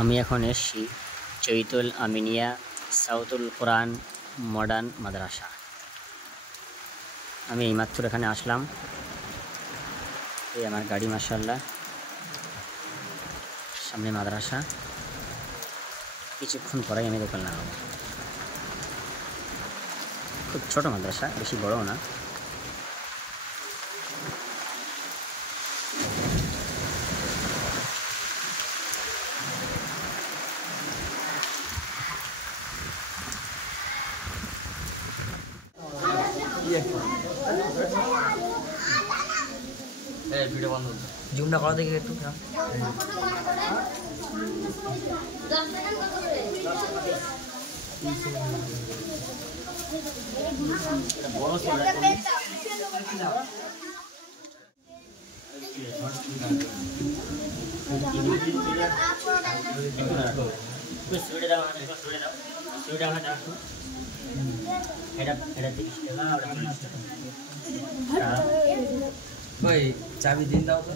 আমি এখন এসেছি চৈতুল আমিনিয়া সাউতুল কোরআন মডার্ন মাদ্রাসা। আমি এইমাত্র এখানে আসলাম। এই আমার গাড়ি, মাশাআল্লাহ, সামনে মাদ্রাসা। কিছুক্ষণ পরেই আমি দোকান লাগাবো। খুব ছোট মাদ্রাসা, বেশি বড়ও না। জুমটা করা দেখি একটু। ভাই চাবি দিন দাও তো।